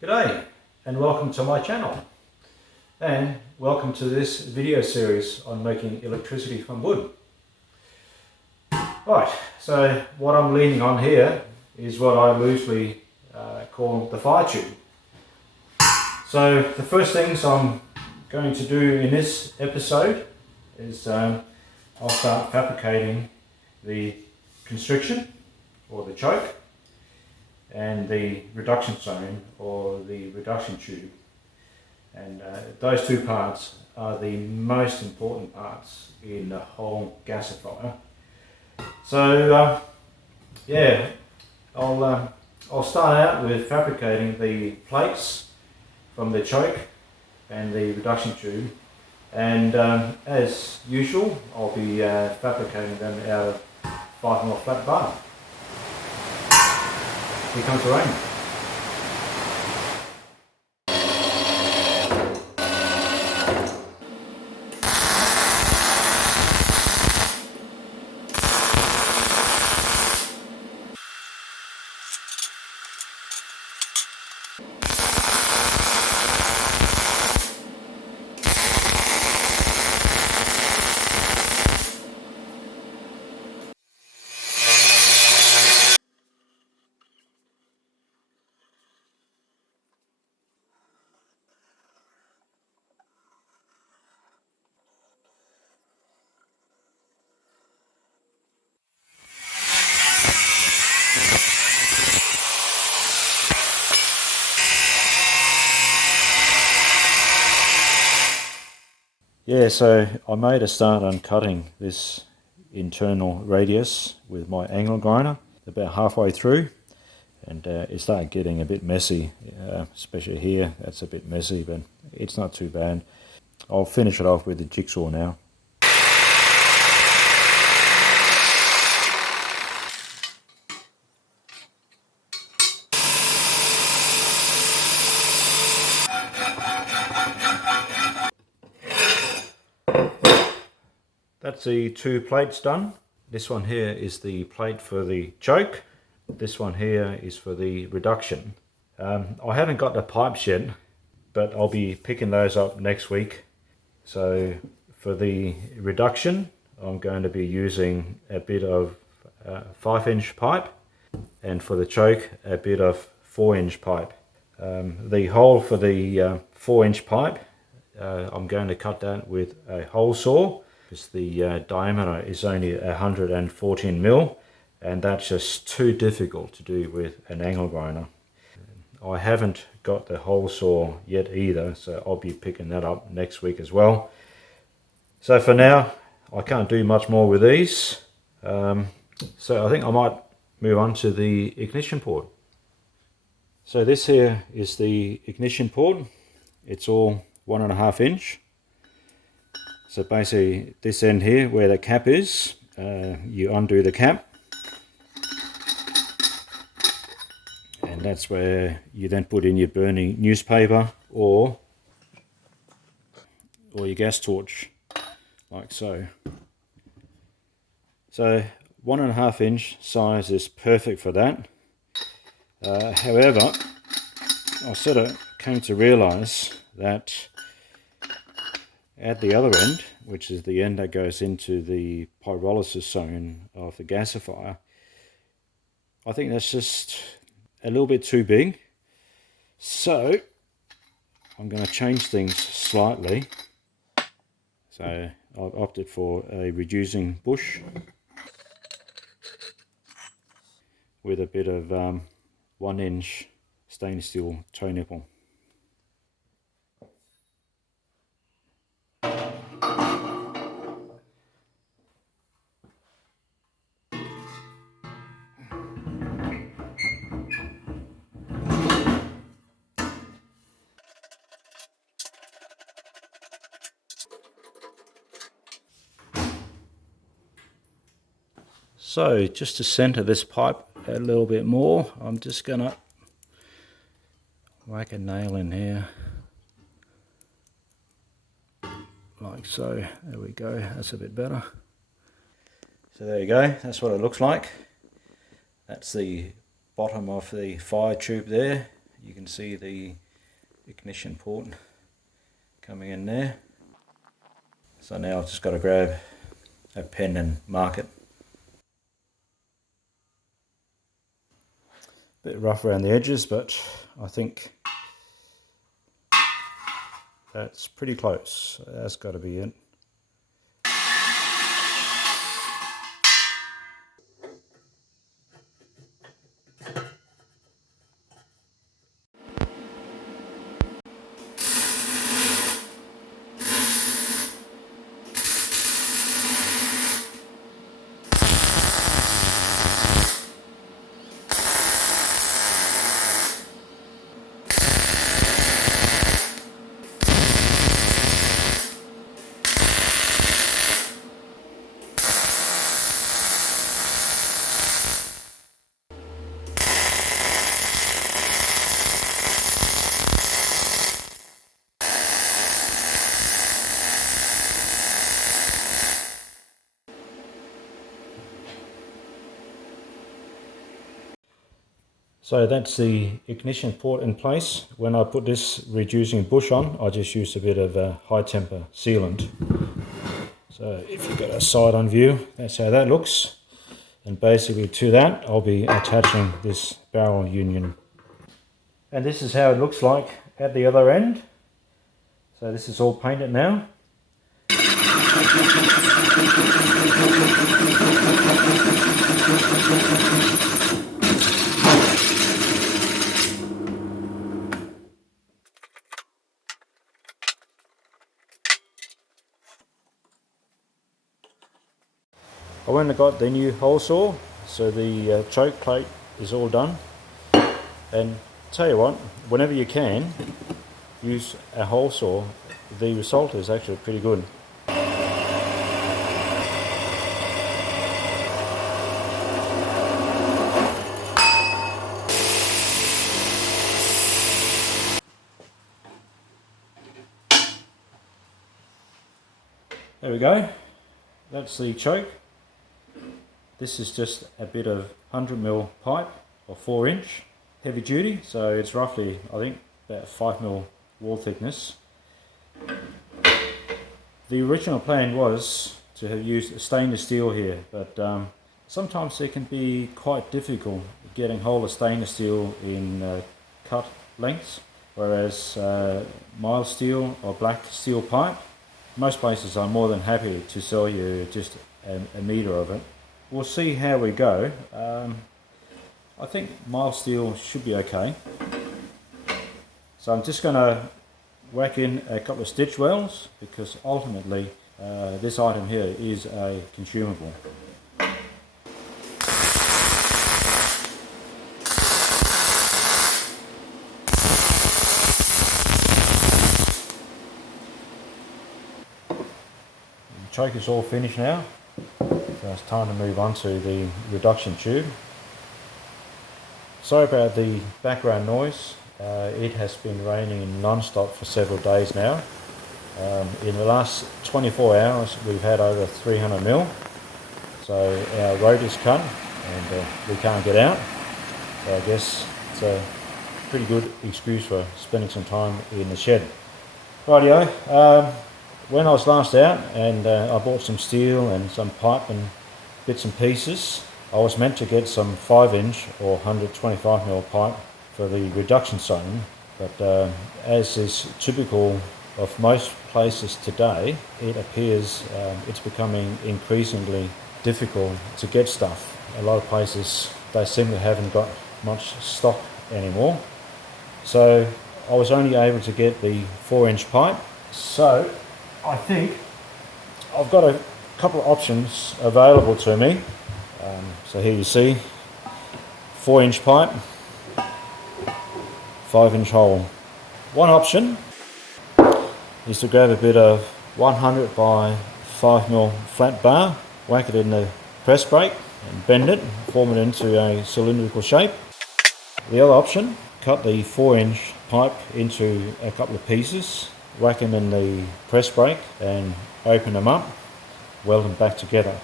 G'day and welcome to my channel, and welcome to this video series on making electricity from wood. Right, so what I'm leaning on here is what I loosely call the fire tube. So the first things I'm going to do in this episode is I'll start fabricating the constriction or the choke and the reduction zone or the reduction tube, and those two parts are the most important parts in the whole gasifier. So yeah, I'll start out with fabricating the plates from the choke and the reduction tube, and as usual I'll be fabricating them out of 5mm flat bar. Here comes the rain. Yeah, so I made a start on cutting this internal radius with my angle grinder about halfway through, and it started getting a bit messy, especially here. That's a bit messy, but it's not too bad. I'll finish it off with the jigsaw now. That's the two plates done. This one here is the plate for the choke. This one here is for the reduction. I haven't got the pipes yet, but I'll be picking those up next week. So for the reduction, I'm going to be using a bit of 5-inch pipe, and for the choke, a bit of 4-inch pipe. The hole for the 4-inch pipe, I'm going to cut that with a hole saw, because the diameter is only 114mm, and that's just too difficult to do with an angle grinder. I haven't got the hole saw yet either, so I'll be picking that up next week as well. So for now, I can't do much more with these, so I think I might move on to the ignition port. So this here is the ignition port. It's all 1.5 inch. So basically this end here where the cap is, you undo the cap, and that's where you then put in your burning newspaper or your gas torch, like so. So 1.5 inch size is perfect for that. However, I sort of came to realize that at the other end, which is the end that goes into the pyrolysis zone of the gasifier, I think that's just a little bit too big. So I'm going to change things slightly. So I've opted for a reducing bush with a bit of 1-inch stainless steel toe nipple. So just to center this pipe a little bit more, I'm just gonna whack a nail in here, like so. There we go, that's a bit better. So there you go, that's what it looks like. That's the bottom of the fire tube there. you can see the ignition port coming in there. So now I've just got to grab a pen and mark it. Bit rough around the edges, but I think that's pretty close. That's got to be it. So that's the ignition port in place. When I put this reducing bush on, I just used a bit of high temper sealant. So if you get a side on view, that's how that looks. And basically to that, I'll be attaching this barrel union. And this is how it looks like at the other end. So this is all painted now. I went and got the new hole saw, so the choke plate is all done. And tell you what, whenever you can, use a hole saw. The result is actually pretty good. There we go, that's the choke. This is just a bit of 100mm pipe, or 4-inch, heavy duty, so it's roughly, I think, about 5mm wall thickness. The original plan was to have used stainless steel here, but sometimes it can be quite difficult getting hold of stainless steel in cut lengths, whereas mild steel or black steel pipe, most places are more than happy to sell you just a metre of it. We'll see how we go. I think mild steel should be okay. So I'm just going to whack in a couple of stitch welds, because ultimately this item here is a consumable. The choke is all finished now. So it's time to move on to the reduction tube. Sorry about the background noise. It has been raining non-stop for several days now. In the last 24 hours we've had over 300mm. So our road is cut and we can't get out. So I guess it's a pretty good excuse for spending some time in the shed. Rightio. When I was last out and I bought some steel and some pipe and bits and pieces, I was meant to get some 5-inch or 125mm pipe for the reduction zone, but as is typical of most places today, it appears it's becoming increasingly difficult to get stuff. A lot of places, they seem to haven't got much stock anymore. So I was only able to get the 4-inch pipe. So I think I've got a couple of options available to me. So here you see 4-inch pipe, 5-inch hole. One option is to grab a bit of 100 by 5mm flat bar, whack it in the press brake and bend it, form it into a cylindrical shape. The other option, cut the 4-inch pipe into a couple of pieces, whack them in the press brake and open them up, weld them back together.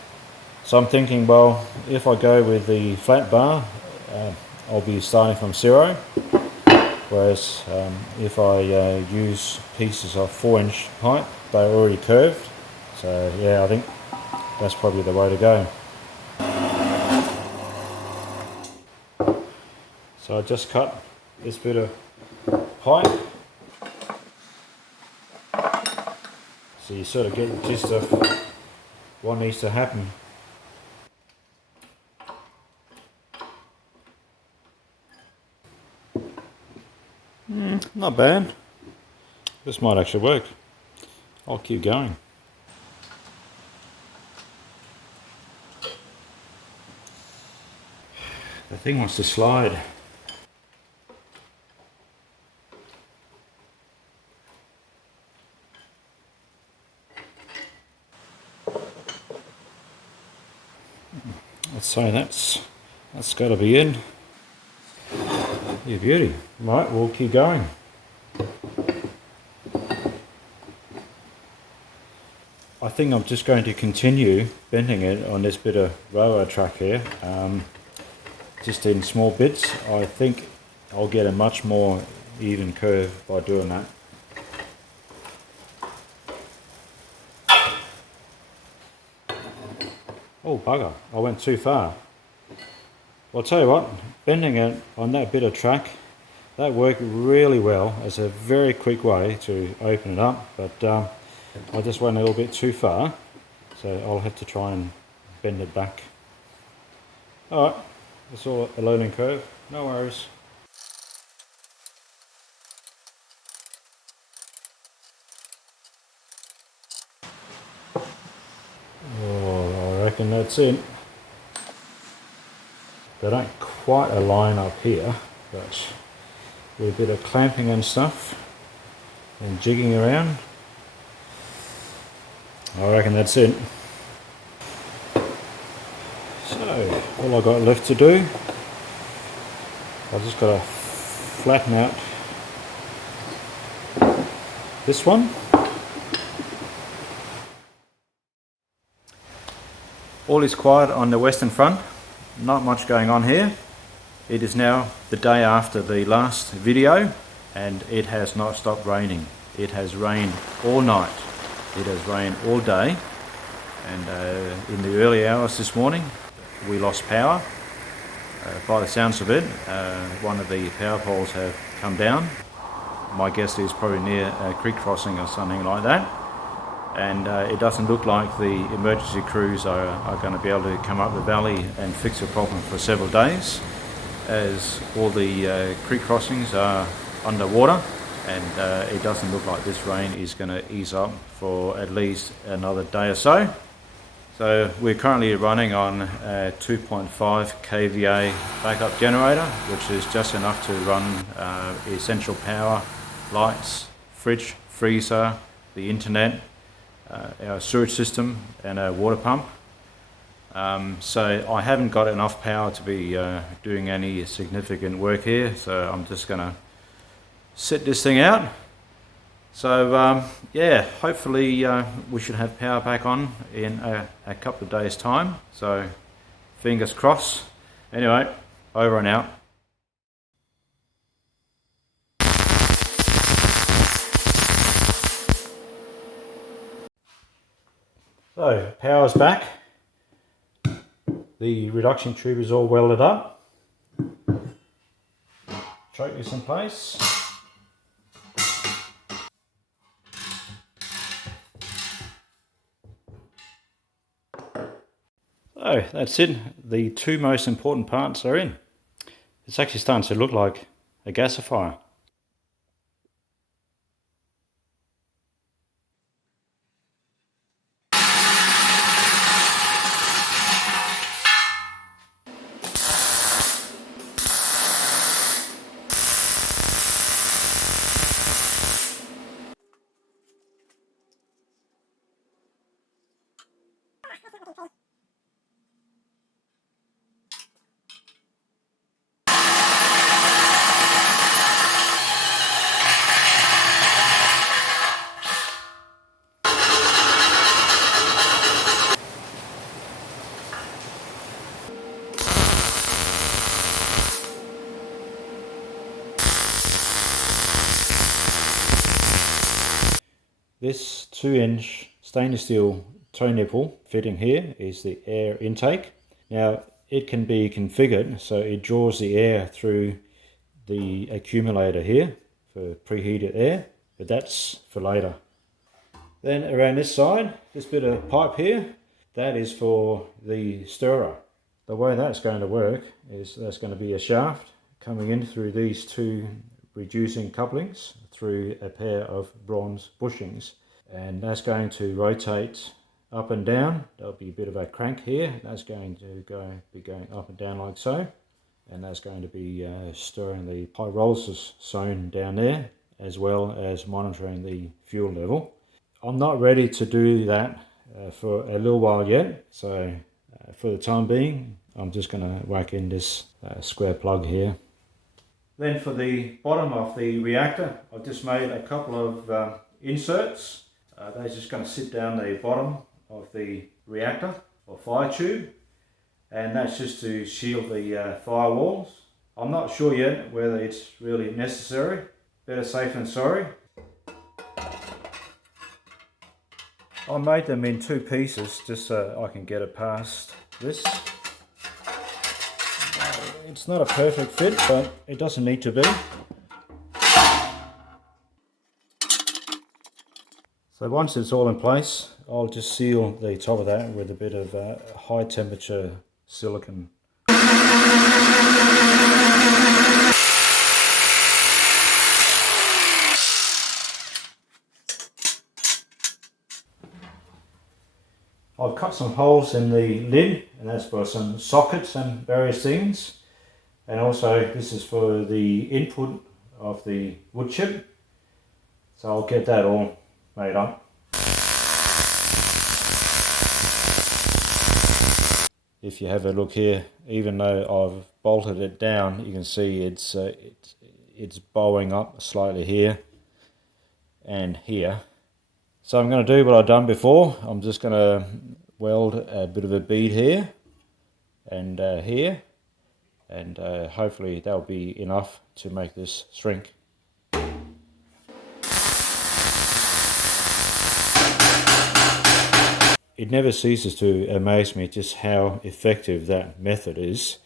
So I'm thinking, well, if I go with the flat bar, I'll be starting from zero. Whereas if I use pieces of 4-inch pipe, they're already curved. So yeah, I think that's probably the way to go. So I just cut this bit of pipe. So you sort of get the gist of what needs to happen. Not bad. This might actually work. I'll keep going. The thing wants to slide. Let's say that's got to be in. You beauty. Right, we'll keep going. I think I'm just going to continue bending it on this bit of railroad track here, just in small bits. I think I'll get a much more even curve by doing that. Oh bugger, I went too far. Well, I'll tell you what, bending it on that bit of track, that worked really well as a very quick way to open it up, but I just went a little bit too far, so I'll have to try and bend it back. Alright, it's all a learning curve, no worries. Oh, I reckon that's it. They don't quite align up here, but with a bit of clamping and stuff and jigging around, I reckon that's it. So all I've got left to do, I've just got to flatten out this one. All is quiet on the western front. Not much going on here. It is now the day after the last video and it has not stopped raining. It has rained all night. It has rained all day, and in the early hours this morning we lost power. By the sounds of it, one of the power poles have come down. My guess is probably near a creek crossing or something like that. And it doesn't look like the emergency crews are going to be able to come up the valley and fix the problem for several days, as all the creek crossings are underwater, and it doesn't look like this rain is going to ease up for at least another day or so. So we're currently running on a 2.5 kVA backup generator, which is just enough to run essential power, lights, fridge, freezer, the internet, our sewage system and our water pump. So I haven't got enough power to be doing any significant work here, so I'm just going to set this thing out. So yeah, hopefully we should have power back on in a couple of days time, so fingers crossed. Anyway, over and out. So, power's back. The reduction tube is all welded up. Choke is in place. So, that's it. The two most important parts are in. It's actually starting to look like a gasifier. This 2-inch stainless steel toe nipple fitting here is the air intake. Now it can be configured so it draws the air through the accumulator here for preheated air, but that's for later. Then around this side, this bit of pipe here, that is for the stirrer. The way that's going to work is there's going to be a shaft coming in through these two reducing couplings through a pair of bronze bushings, and that's going to rotate up and down. There'll be a bit of a crank here, that's going to be going up and down like so, and that's going to be stirring the pyrolysis zone down there, as well as monitoring the fuel level. I'm not ready to do that for a little while yet, so for the time being I'm just going to whack in this square plug here. Then for the bottom of the reactor, I've just made a couple of inserts. They're just going to sit down the bottom of the reactor or fire tube, and that's just to shield the firewalls. I'm not sure yet whether it's really necessary. Better safe than sorry. I made them in 2 pieces just so I can get it past this. It's not a perfect fit, but it doesn't need to be. So once it's all in place, I'll just seal the top of that with a bit of high temperature silicone. I've cut some holes in the lid, and that's for some sockets and various things. And also this is for the input of the wood chip. So I'll get that all made up. If you have a look here, even though I've bolted it down, you can see it's bowing up slightly here and here. So I'm going to do what I've done before. I'm just going to weld a bit of a bead here and here, and hopefully that'll be enough to make this shrink. It never ceases to amaze me just how effective that method is.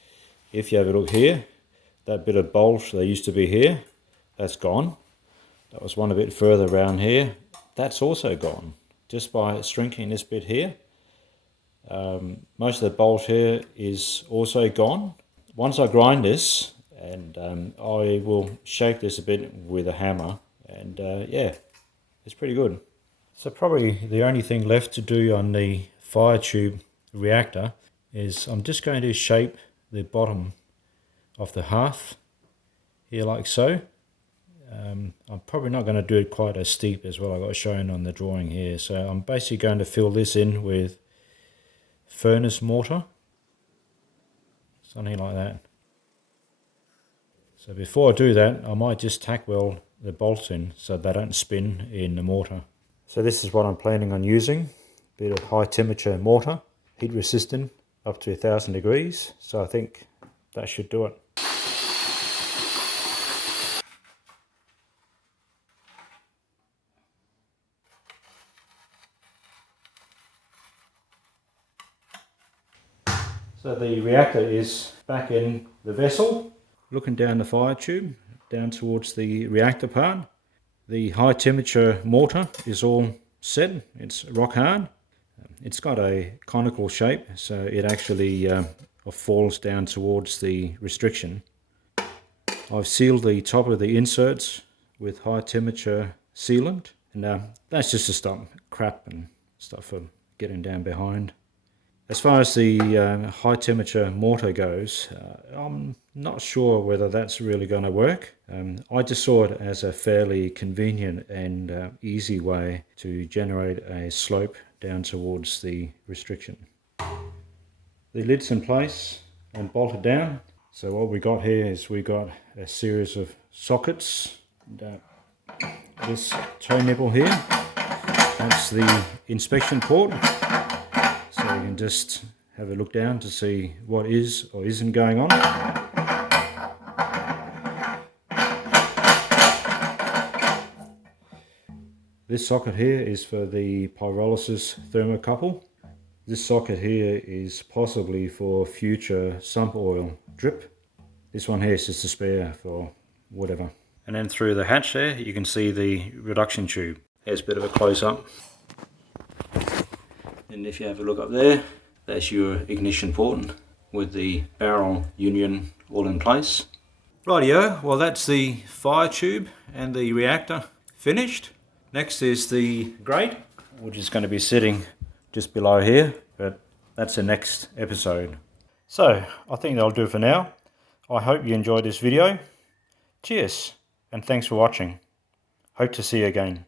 If you have a look here, that bit of bolt that used to be here, that's gone. That was one a bit further around here. That's also gone, just by shrinking this bit here. Most of the bolt here is also gone. Once I grind this, and I will shake this a bit with a hammer, and yeah, it's pretty good. So probably the only thing left to do on the fire tube reactor is I'm just going to shape the bottom of the hearth here like so. I'm probably not going to do it quite as steep as what I got shown on the drawing here. So I'm basically going to fill this in with furnace mortar, something like that. So before I do that, I might just tack weld the bolts in so they don't spin in the mortar. So this is what I'm planning on using. A bit of high temperature mortar, heat resistant up to 1000 degrees. So I think that should do it. So the reactor is back in the vessel, looking down the fire tube, down towards the reactor part. The high temperature mortar is all set, it's rock hard. It's got a conical shape, so it actually falls down towards the restriction. I've sealed the top of the inserts with high temperature sealant, and that's just to stop crap and stuff from getting down behind. As far as the high temperature mortar goes, I'm not sure whether that's really going to work. I just saw it as a fairly convenient and easy way to generate a slope down towards the restriction. The lid's in place and bolted down. So what we got here is we got a series of sockets. This toe nipple here, that's the inspection port. So you can just have a look down to see what is or isn't going on. This socket here is for the pyrolysis thermocouple. This socket here is possibly for future sump oil drip. This one here is just a spare for whatever. And then through the hatch there, you can see the reduction tube. Here's a bit of a close-up. And if you have a look up there, that's your ignition port with the barrel union all in place. Rightio, well that's the fire tube and the reactor finished. Next is the grate, which is going to be sitting just below here, but that's the next episode. So I think that'll do for now. I hope you enjoyed this video. Cheers, and thanks for watching. Hope to see you again.